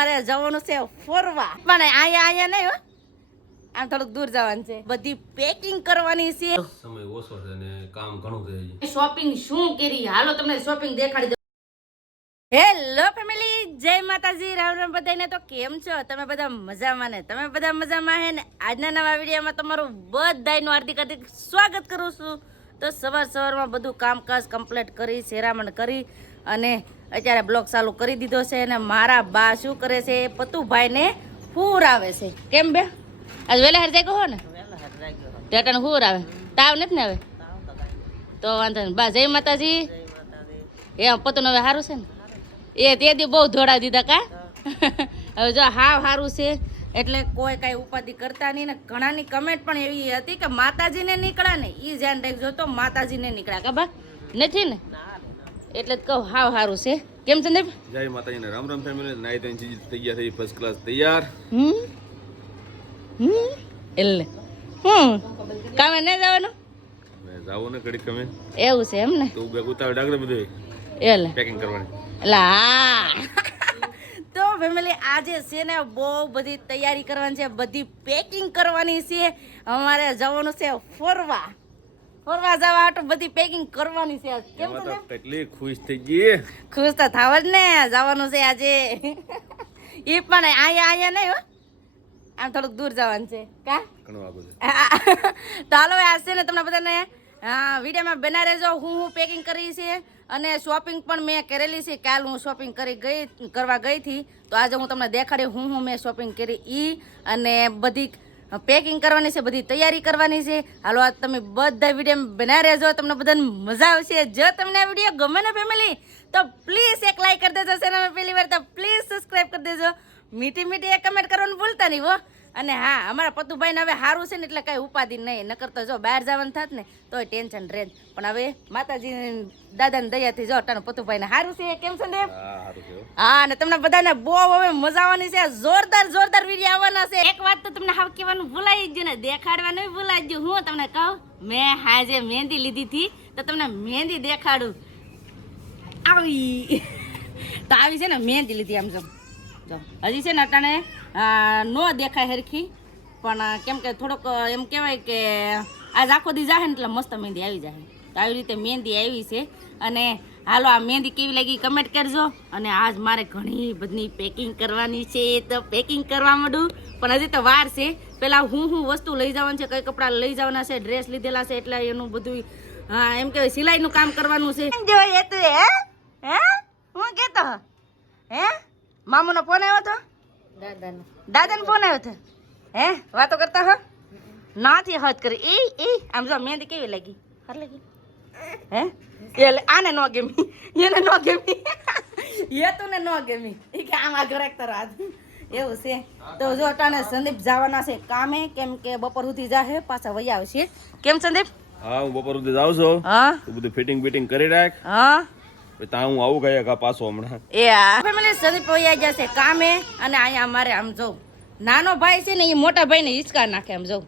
અમારે જવાનું છે ફરવા, પણ અહીંયા નહીં હો, આમ થોડુંક દૂર જવાનું છે. બધી પેકિંગ કરવાની છે, સમય ઓછો છે ને કામ ઘણું છે. શોપિંગ શું કરી, હાલો તમને શોપિંગ દેખાડી દઉં. હેલો ફેમિલી, જય માતાજી, રામ રામ બધાને. તો કેમ છો તમે બધા? મજામાં ને? તમે બધા મજામાં હે ને? આજના નવા વિડીયોમાં તમારું બધાનું હાર્દિક હાર્દિક સ્વાગત કરું છું. તો સવારમાં બધું કામકાજ કમ્પ્લીટ કરી, શેરામણ કરી અને અત્યારે બ્લોગ ચાલુ કરી દીધો છે. અને મારા બા શું કરે છે, પતુભાઈને ફૂર આવે છે. કેમ બે આજ વેલા હર જાય કહો ને? ટેટાને ફૂર આવે, તાવ નથી ને? હવે તો વાંધો નહીં. બા જય માતાજી. એમ પતુને હવે સારું છે ને? એ તે દી બહુ ધોડા દીધા કા. હવે જો હાવ સારું છે એટલે કોઈ કાંઈ ઉપાધિ કરતા નહીં. ને ઘણાની કમેન્ટ પણ એવી હતી કે માતાજીને નીકળ્યા ને, એ ધ્યાન રાખજો તો માતાજીને નીકળ્યા કા બા નથી ને, એટલે જ કહું હાવ સારું છે. કેમ સંદીપ? જય માતાજીને રામ રામ ફેમિલી. નાઈ તો થઈ ગયા થઈ ફર્સ્ટ ક્લાસ તૈયાર. એટલે કામે નહીં જવાનું? જાવો ને ઘડી કમે. એવું છે એમ ને? તો બે ઉતાવળ ડાગરે બધું એટલે પેકિંગ કરવાની. તો ફેમિલી આજે છે ને બહુ બધી તૈયારી કરવાની છે, બધી પેકિંગ કરવાની છે. અમારે જવાનું છે ફરવા જવા હાટુ બધી પેકિંગ કરવાની છે. કેમ તો કેટલી ખુશ થઈ ગઈ. ખુશ તો થાવ જ ને, જવાનું છે આજે. એ પણ અહીંયા નહીં હો, આમ થોડુંક દૂર જવાનું છે કા. ઘણું આગળ છે. તો હાલો આજ છે ને તમને બધાને વિડીયોમાં બના રહેજો. હું પેકિંગ કરી છે અને શોપિંગ પણ મેં કરેલી છે. કાલ હું શોપિંગ કરવા ગઈ હતી, તો આજે હું તમને દેખાડી હું મેં શોપિંગ કરી ઈ. અને બધી પેકિંગ કરવાની છે, બધી તૈયારી કરવાની છે. હાલો આજ તમે બધા વિડીયો બના રહેજો, તમને બધાને મજા આવશે. જો તમને આ વિડીયો ગમે ને ફેમિલી તો પ્લીઝ એક લાઈક કરી દેજો. ચેનલમાં પહેલી વાર તો પ્લીઝ સબસ્ક્રાઈબ કરી દેજો. મીઠી એક કમેન્ટ કરવાનું ભૂલતા નહીં હો. અને હા, અમારા પતુભાઈને હવે સારું છે ને એટલે કાંઈ ઉપાધિ નહીં. નકર તો જો બહાર જવાનું થાત ને તોય ટેન્શન રહે. પણ હવે માતાજી દાદાની દયાથી જો અટાણું પતુભાઈને સારું છે. કેમ છે ને? હા, અને તમને બધાને બહુ હવે મજા આવવાની છે. જોરદાર વિડીયો આવવાના છે. એક વાત તો તમને હાવ કહેવાનું ભૂલાઈ જ ગયું ને, દેખાડવાનું ભૂલાઈ ગયું. હું તમને કહું, મેં હાજે મહેંદી લીધી હતી તો તમને મહેંદી દેખાડું. આવી તો આવી છે ને મહેંદી લીધી. આમ જો હજી છે ને અટાણે નો દેખાય હરખી, પણ કેમ કે થોડોક એમ કહેવાય કે આજ આખો દી જાહે ને એટલે મસ્ત મહેંદી આવી જાય. તો આવી રીતે મહેંદી આવી છે. અને હાલો આ મહેંદી કેવી લાગી કમેન્ટ કરજો. અને આજ મારે ઘણી બધી પેકિંગ કરવાની છે, તો પેકિંગ કરવા માંડું. પણ હજી તો વાર છે. પહેલાં હું વસ્તુ લઈ જવાનું છે, કઈ કપડાં લઈ જવાના છે, ડ્રેસ લીધેલા છે, એટલે એનું બધું એમ કહેવાય સિલાઈનું કામ કરવાનું છે. જોઈએ તું હે હું કહેતો હે મામુનો ફોન આવ્યો હતો? દાદાનો ફોન આવ્યો હતો? હે વાતો કરતા હો? નાથી હદ કરી. એ આમ જો મહેંદી કેવી લાગી? હાર લાગી હે? એટલે આને ન ગમી, એને ન ગમી, એ તો ને ન ગમી. એ કે આમ આગળ રાખતા રાત એવું છે. તો જો અટાણે સંદીપ જવાના છે કામે, કેમ કે બપોર સુધી જાહે પાછા વહી આવશે. કેમ સંદીપ? હા, હું બપોર સુધી જાઉં છું. હા, તો બધું ફિટિંગ કરી રાખ. હા, ત્યાં હું આવું ગયા પાછો હમણાં. એ ફેમિલી સંદીપ વહી જશે કામે. અને અહીંયા અમારે આમ જો નાનો ભાઈ છે ને, એ મોટા ભાઈને હિંચકા નાખે. આમ જો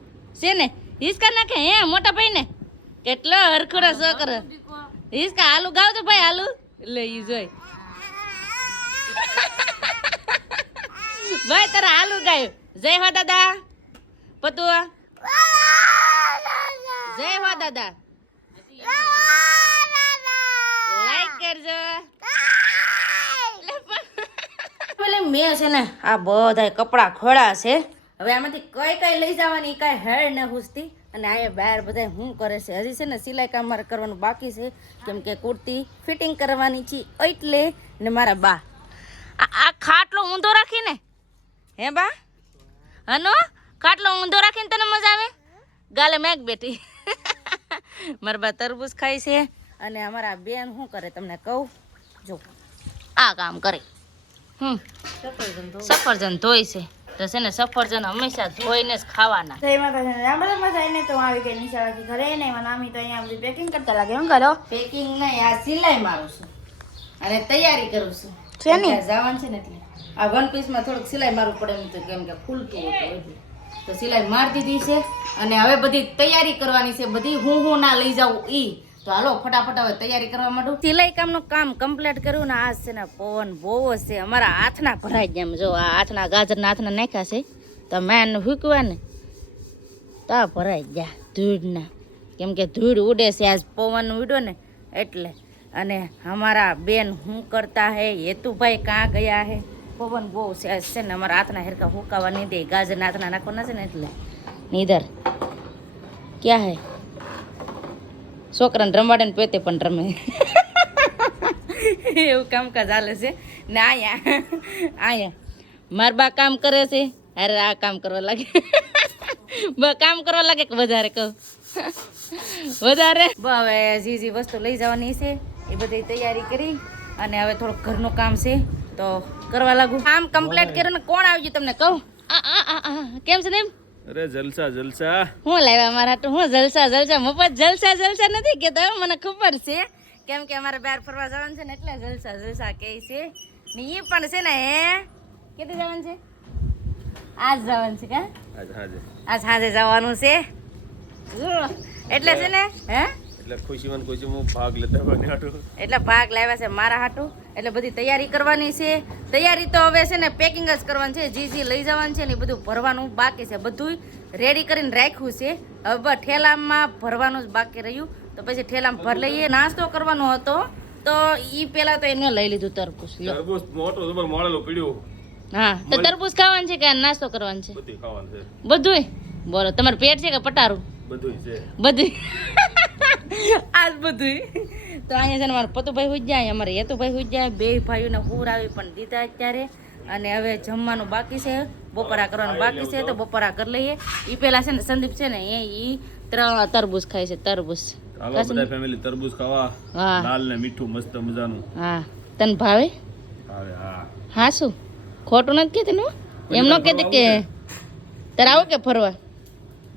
છે ને હિંચકા નાખે હે મોટા ભાઈ ને. કેટલો હરખોડા સો કરે હિંચકા. આલુ ગાવ તો ભાઈ, આલુ લે ઈ જોઈ ભાઈ તારા આલુ ગાયો. જય હો દાદા પતુ, જય હો દાદા, લાઈક કરજો. મેં છે ને આ બધા કપડા ખોડા છે. હવે આમાંથી કઈ લઈ જવાની કઈ હેડ ન પૂછતી. અને અહીંયા બહાર બધા શું કરે છે, હજી છે ને સિલાઈ કામ મારે કરવાનું બાકી છે, કેમ કે કુર્તી ફિટિંગ કરવાની છે. એટલે ને મારા બા આ ખાટલો ઊંધો રાખીને હે બા, હનો ખાટલો ઊંધો રાખીને તને મજા આવે? ગાલે મેઘ બેઠી. મારા બા તરબૂચ ખાય છે. અને અમારા બેન શું કરે તમને કહું, જો આ કામ કરે. સફરજન ધોઈ છે. તો છે ને સફરજન હંમેશા ધોઈને જ ખાવાના. જય માતાજી, રામ રામ બધાને. તો હું આવી ગઈ નિશાળાથી ઘરે ને મામી તો અહીંયા બધી પેકિંગ કરતા લાગે. શું કરો? પેકિંગ નહીં, આ સિલાઈ મારું છું અને તૈયારી કરું છું. શેની? જવાનું છે ને એટલે આ વન પીસમાં થોડુંક સિલાઈ મારવું પડે એમ, તો કેમ કે ખુલતું હતું તો સિલાઈ મારી દીધી છે. અને હવે બધી તૈયારી કરવાની છે, બધી હું ના લઈ જાઉં ઈ. તો હાલો ફટાફટ હવે તૈયારી કરવા માંડું. સિલાઈ કામનું કામ કમ્પ્લીટ કર્યું ને આજ છે ને પવન બહુ જ છે. અમારા હાથના ભરાઈ ગયા એમ. જો આ હાથના ગાજરના હાથના નાખ્યા છે તો મેન ફૂંકવા ને તો આ ભરાઈ ગયા ધૂળના. કેમ કે ધૂળ ઉડે છે આજ પવન ઉડ્યો ને એટલે. અને અમારા બેન શું કરતા હે, હેતુભાઈ કાં ગયા હે. પવન બહુ છે આજ છે ને અમારા હાથના હેરકા ફૂંકાવા નહીં દે. ગાજરના હાથના નાખવાના છે ને એટલે નીધર ક્યાં હે છોકરાને રમાડે ને પેતે પણ રમે એવું કામકાજ ચાલે છે ને. અહીંયા મારા બા કામ કરે છે, અરે આ કામ કરવા લાગે બા કામ કરવા લાગે કે વધારે કહું વધારે. હવે જે વસ્તુ લઈ જવાની છે એ બધી તૈયારી કરી અને હવે થોડુંક ઘરનું કામ છે તો કરવા લાગુ. કામ કમ્પ્લીટ કર્યું ને કોણ આવી ગયું તમને કહું. કેમ છે ને અરે જલસા જલસા. હું લાવ્યા મારા હાટુ? હું જલસા જલસા મફત જલસા નથી કહેતા, મને ખબર છે. કેમ કે અમારે બહાર ફરવા જવાનું છે ને એટલે જલસા જલસા કહે છે ને. એ પણ છે ને હે કેદી જવાનું છે? આજ જવાનું છે કા? આજ સાંજે જવાનું છે એટલે છે ને હે એટલે ખુશીમાં ખુશીમાં ભાગ લેતા બને હાટું. એટલે ભાગ લાવ્યા છે મારા હાટુ. એટલે બધી તૈયારી કરવાની છે. તૈયારી તો હવે છે ને પેકિંગ જ કરવાની છે. જે લઈ જવાનું છે ને એ બધું ભરવાનું બાકી છે. બધું રેડી કરીને રાખ્યું છે. હવે ઠેલામાં ભરવાનું જ બાકી રહ્યું. તો પછી ઠેલામાં ભર લઈએ. નાસ્તો કરવાનો હતો તો ઈ પેલા તો એને લઈ લીધું તરબૂચ. તરબૂચ મોટો જબર મોળેલો પીડ્યો. હા તો તરબૂચ ખાવાનું છે કે નાસ્તો કરવાનો છે? બધું ખાવાનું છે. બધુંય બોલો. તમારું પેટ છે કે પટારું? બધું છે. બધું આજ બધું. તો અહીંયા છે ને મારા પતુભાઈ હુઈ જાય, અમારે હેતુભાઈ હુઈ જાય. બે ભાઈઓને પૂર આવી પણ દીધા અત્યારે. અને હવે જમવાનું બાકી છે, બપોરા કરવાનું બાકી છે તો બપોરા કરી લઈએ. એ પેલા છે ને સંદીપ છે ને એ 3 તરબૂચ ખાય છે. તરબૂચ આવા બધા ફેમિલી તરબૂચ ખાવા. હા લાલ ને મીઠું મસ્ત મજાનું. હા તને ભાવે? ભાવે. હા હા શું ખોટું નથી કહેતી ને? એમ ન કહેતી કે તારે આવો કે ફરવા?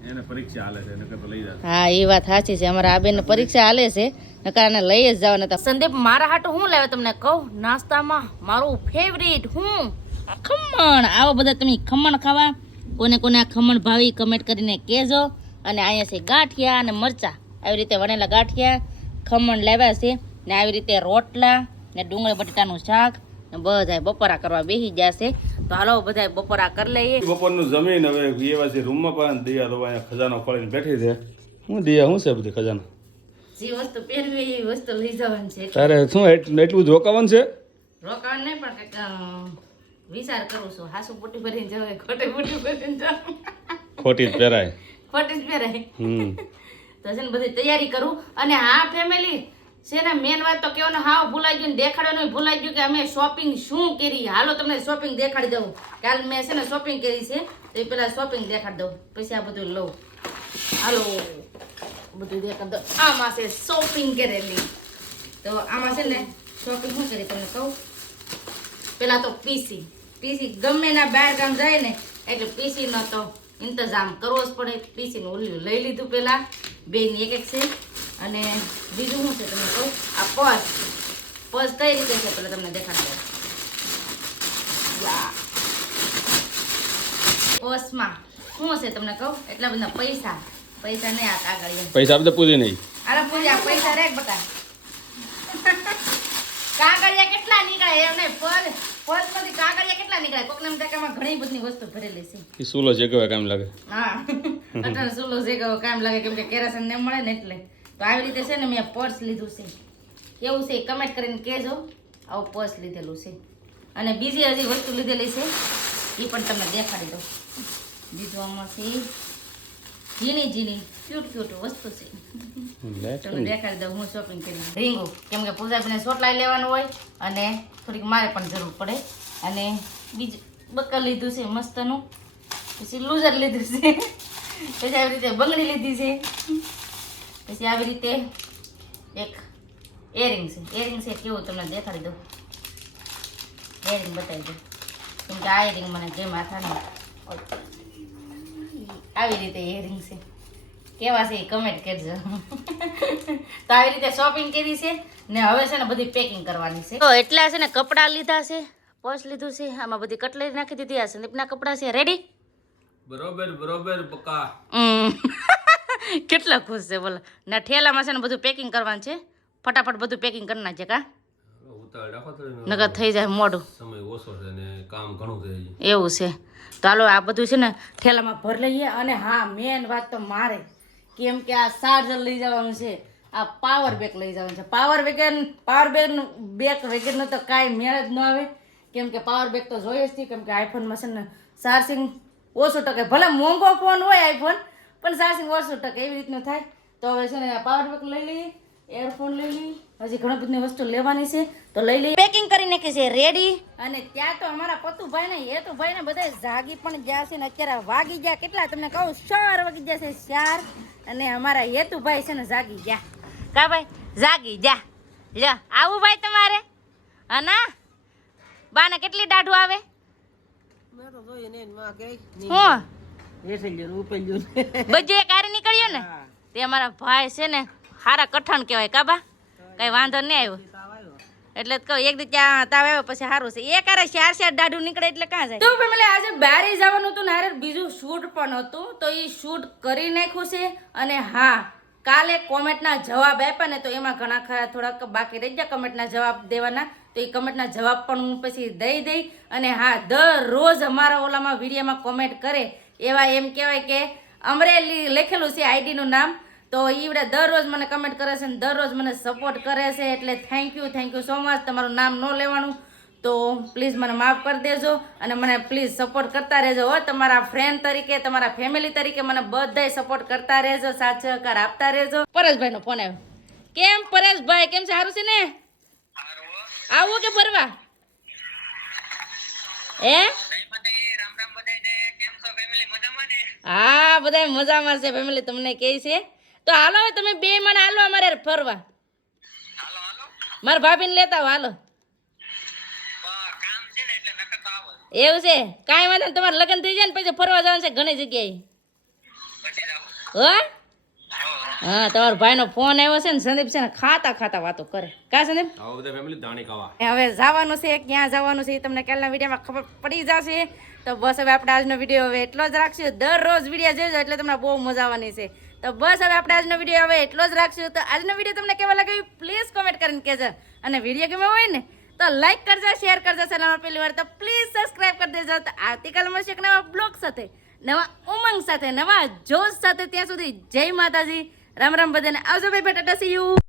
એને પરીક્ષા હાલે છે નકર તો લઈ જાય. હા એ વાત સાચી છે. અમારા આ બેન પરીક્ષા હાલે છે નકર આને લઈ જ જવાના હતા. સંદીપ મારા હાટુ હું લાવે તમને કહું. નાસ્તામાં મારું ફેવરિટ ખમણ. આવા બધા તમે ખમણ ખાવા. કોને કોને આ ખમણ ભાવી કમેન્ટ કરીને કહેજો. અને અહીંયા છે ગાંઠિયા અને મરચા. આવી રીતે વણેલા ગાંઠિયા ખમણ લાવ્યા છે ને આવી રીતે રોટલા ને ડુંગળી બટાટાનું શાક ને બધા બપોરા કરવા બેસી જશે. તો હાલો બધા બપોરા કરી લઈએ. બપોરનું જમીન હવે એવા છે રૂમમાં પણ દિયા તો અહીંયા ખજાનો ખોલીને બેઠી છે. હું દિયા શું છે બધી ખજાનો? જે વસ્તુ પહેરવી એવી વસ્તુ લઈ જવાની છે. તારે શું એટલું જ રોકાવાનું છે? રોકાણ નહીં પણ કંઈક વિચાર કરું છું. હાસુ પોટી ભરીને જવાય, ખોટી પોટી ભરીને જવાય. ખોટી જ પહેરાય. ખોટી જ પહેરાય. તો છે ને બધી તૈયારી કરું. અને હા ફેમિલી છે ને મેન વાત તો કેવાનું હાવ ભૂલાઈ ગયું ને દેખાડવાનું ભૂલાઈ ગયું કે અમે શોપિંગ શું કરી. હાલો તમને શોપિંગ દેખાડી દઉં. કાલ મેં છે ને શોપિંગ કરી છે તો એ પેલા શોપિંગ દેખાડી દઉં પછી આ બધું લઉં. હાલો બધું દેખાડી દઉં. આમાં છે શોપિંગ કરેલી. તો આમાં છે ને શોપિંગ શું કરી તમને કહું. પેલા તો પીસી ગમે ના બહાર ગામ જાય ને એટલે પીસી નો તો ઇંતજામ કરવો જ પડે. પીસી નું ઓલું લઈ લીધું પેલા બેન એક છે. અને બીજું શું છે તમને કહું. આ પર્સ કઈ રીતે છે પેલા તમને દેખાડો. પર્સમાં શું છે તમને કહું. એટલા બધા પૈસા નહીં. આ કાગળિયા પૈસા બધા પૂરી નહીં. અરે પૂરી આ પૈસા રેક બતા. કાગળિયા કેટલા નીકળે એમ નહીં. પર્સ માંથી કાગળિયા કેટલા નીકળે. કોકના ટેકામાં ઘણી બધી વસ્તુ ભરેલી છે. એ સુલો છે કે કામ લાગે. હા અટણ સુલો છે કે કામ લાગે કેમ કે કેરાસન ને મળે ને એટલે. તો આવી રીતે છે ને મેં પર્સ લીધું છે. કેવું છે કમેન્ટ કરીને કહેજો. આવું પર્સ લીધેલું છે. અને બીજી હજી વસ્તુ લીધેલી છે એ પણ તમને દેખાડી દઉં. બીજું આમાં છે ઝીણી ક્યુટ વસ્તુ છે. તમને દેખાડી દઉં હું શોપિંગ કરી. રીંગું કેમ કે પૂજાબીને સોટલાઈ લેવાનું હોય અને થોડીક મારે પણ જરૂર પડે. અને બીજું બકર લીધું છે મસ્તનું. પછી લૂઝર લીધું છે. પછી આવી રીતે બંગડી લીધી છે. પછી આવી રીતે એક એરિંગ છે કેવું તમને દેખાડી દઉં. એરિંગ બતાવી દઉં કેમ કે આ એરિંગ મને જેમ હાથાને આવી રીતે એરિંગ છે. કેવા છે એ કમેન્ટ કરજો. તો આવી રીતે શોપિંગ કરી છે ને હવે છે ને બધી પેકિંગ કરવાની છે. તો એટલા છે ને કપડાં લીધા છે, પર્સ લીધું છે, આમાં બધી કટલેરી નાખી દીધી. આ સંદીપના કપડાં છે રેડી. બરોબર બકા. કેટલા ખુશ છે બોલો. ના ઠેલામાં છે ને બધું પેકિંગ કરવાનું છે, ફટાફટ બધું પેકિંગ કરી નાખજે કા, નકર થઈ જાય મોડું. સમય ઓછો છે ને કામ ઘણું છે. એવું છે. તો હાલો આ બધું છે ને ઠેલામાં ભર લઈએ. અને હા મેન વાત તો મારે કેમ કે આ ચાર્જર લઈ જવાનું છે, આ પાવર બેક લઈ જવાનું છે. પાવર બેક વગરનો તો કાંઈ મેળ જ ન આવે, કેમ કે પાવર બેક તો જોઈએ જ છે. કેમ કે આઈફોનમાં છે ને ચાર્જિંગ ઓછું ટકે, ભલે મોંઘો ફોન હોય આઈફોન પણ ચાર્જિંગ ઓછું ટકે, એવી રીતનું થાય. તો હવે છે ને પાવર બેક લઈ લઈએ, એરફોન લઈ લઈએ, હજી ઘણી બધી વસ્તુ લેવાની છે તો લઈ લઈએ. પેકિંગ કરી નાખી છે રેડી. અને ત્યાં તો અમારા પતુભાઈ ને હેતુભાઈ ને બધા જાગી પણ ગયા છે ને અત્યારે વાગી ગયા કેટલા તમને કહું 4 વાગી ગયા છે 4. અને અમારા હેતુભાઈ છે ને જાગી ગયા. કા ભાઈ જાગી જા લ્યો આવું ભાઈ તમારે. ના બાને કેટલી દાઢું આવે બજે કારી નીકળ્યો ને તે અમારા ભાઈ છે ને હારા કઠણ કહેવાય કાબા, કઈ વાંધો નહીં આવ્યો એટલે કહું એક દી ત્યાં તાવ આવ્યો પછી સારું છે. એ કારે 4 દાઢું નીકળે એટલે કાં જાય. તો ફેમિલી આજે બારે જવાનું હતું ને હારે બીજું શૂટ પણ હતું તો એ શૂટ કરી નાખ્યું છે. અને હા કાલે કોમેન્ટના જવાબ આપ્યા ને તો એમાં ઘણા ખરા થોડાક બાકી રહી ગયા કમેન્ટના જવાબ દેવાના, તો એ કમેન્ટના જવાબ પણ હું પછી દઈ. અને હા દરરોજ અમારા ઓલામાં વિડીયોમાં કોમેન્ટ કરે એવા એમ કહેવાય કે અમરેલી લખેલું છે આઈડીનું નામ, તો ઈવડે દરરોજ મને કમેન્ટ કરે છે ને દરરોજ મને સપોર્ટ કરે છે. એટલે થેન્ક યુ સો મચ. તમારું નામ ન લેવાનું તો પ્લીઝ મને માફ કરી દેજો અને મને પ્લીઝ સપોર્ટ કરતા રહેજો હો. તમારા ફ્રેન્ડ તરીકે, તમારા ફેમિલી તરીકે મને બધાય સપોર્ટ કરતા રહેજો, સાથ સહકાર આપતા રહેજો. પરેશભાઈનો ફોન આવ્યો. કેમ પરેશભાઈ, કેમ છે? સારું છે ને? આવું કે ફરવા? હા બધા મજામાં છે ફેમિલી, તમને કહે છે. તો હાલો તમે બે મને હાલો અમારે ફરવા, મારા ભાભીને લેતા આવો હાલો. એવું છે કાંઈ વાંધો નહીં, તમારે લગ્ન થઈ જાય ને પછી ફરવા જવાનું છે ઘણી જગ્યાએ. હા તમારા ભાઈનો ફોન આવ્યો છે ને સંદીપ છે ને ખાતા વાતો કરે કા સંદીપ. હવે જવાનું છે, ક્યાં જવાનું છે એ તમને કાલના વિડીયોમાં ખબર પડી જશે. તો બસ હવે આપણે આજનો વિડીયો હવે એટલો જ રાખશું. દરરોજ વિડીયો જોજો એટલે તમને બહુ મજા આવવાની છે. તો બસ હવે આપણે આજનો વિડીયો હવે એટલો જ રાખશું. તો આજનો વિડીયો તમને કેવો લાગ્યો પ્લીઝ કોમેન્ટ કરીને કહેજો. અને વિડીયો ગમ્યો હોય ને તો લાઈક કરજો, શેર કરજો. ચેનલમાં પહેલી વાર તો પ્લીઝ સબસ્ક્રાઈબ કરી દેજો. તો આવતીકાલે મળશે એક નવા બ્લોગ સાથે, નવા ઉમંગ સાથે, નવા જોશ સાથે. ત્યાં સુધી જય માતાજી, રામ રામ બધાને. આવજો ભાઈ, ટાટા, સી યુ.